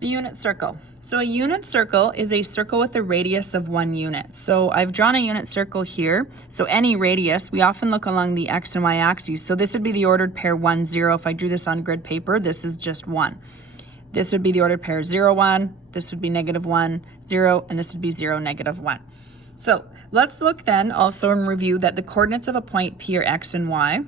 The unit circle. So a unit circle is a circle with a radius of 1 unit. So I've drawn a unit circle here. So any radius, we often look along the x and y axes. So this would be the ordered pair 1, 0. If I drew this on grid paper, this is just 1. This would be the ordered pair 0, 1. This would be -1, 0, and this would be 0, -1. So let's look then also and review that the coordinates of a point P are x and y.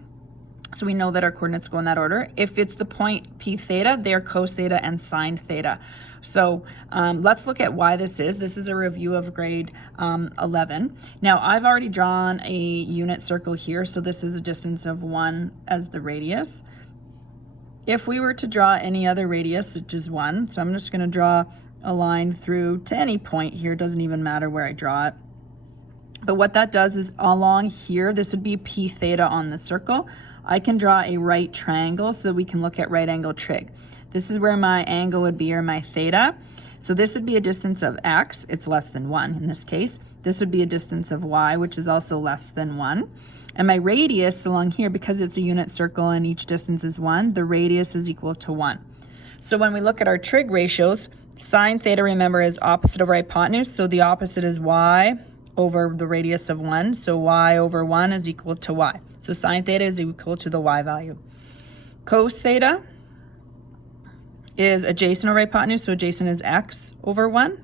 So we know that our coordinates go in that order. If it's the point P theta, they are cos theta and sine theta. So let's look at why this is. This is a review of grade 11. Now I've already drawn a unit circle here, so this is a distance of 1 as the radius. If we were to draw any other radius, such as 1, so I'm just going to draw a line through to any point here, it doesn't even matter where I draw it. But what that does is along here, this would be P theta on the circle. I can draw a right triangle so that we can look at right angle trig. This is where my angle would be, or my theta. So this would be a distance of x, it's less than 1 in this case. This would be a distance of y, which is also less than 1. And my radius along here, because it's a unit circle and each distance is 1, the radius is equal to 1. So when we look at our trig ratios, sine theta, remember, is opposite over hypotenuse, so the opposite is y over the radius of 1, so y over 1 is equal to y. So sine theta is equal to the y value. Cos theta is adjacent over hypotenuse, so adjacent is x over 1,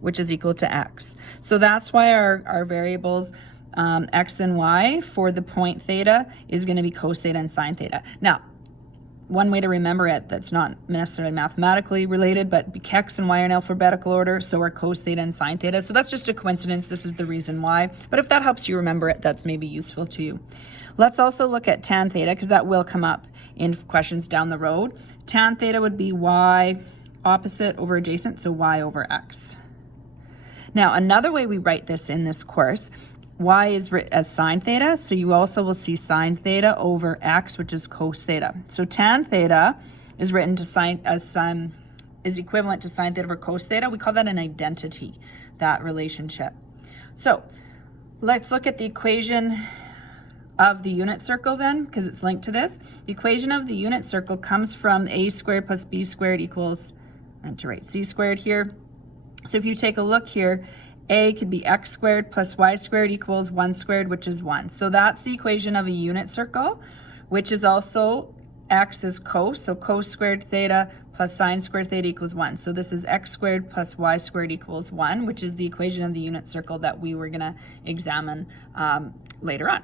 which is equal to x. So that's why our variables x and y for the point theta is going to be cos theta and sine theta. Now, one way to remember it that's not necessarily mathematically related, but x and y are in alphabetical order, so are cos theta and sine theta. So that's just a coincidence. This is the reason why. But if that helps you remember it, that's maybe useful to you. Let's also look at tan theta, because that will come up in questions down the road. Tan theta would be y opposite over adjacent, so y over x. Now, another way we write this in this course, y is written as sine theta, so you also will see sine theta over x, which is cos theta. So tan theta is written to is equivalent to sine theta over cos theta. We call that an identity, that relationship. So let's look at the equation of the unit circle then, because it's linked to this. The equation of the unit circle comes from a squared plus b squared equals, I meant to write c squared here. So if you take a look here, a could be x squared plus y squared equals 1 squared, which is 1. So that's the equation of a unit circle, which is also x is cos, so cos squared theta plus sine squared theta equals 1. So this is x squared plus y squared equals 1, which is the equation of the unit circle that we were going to examine later on.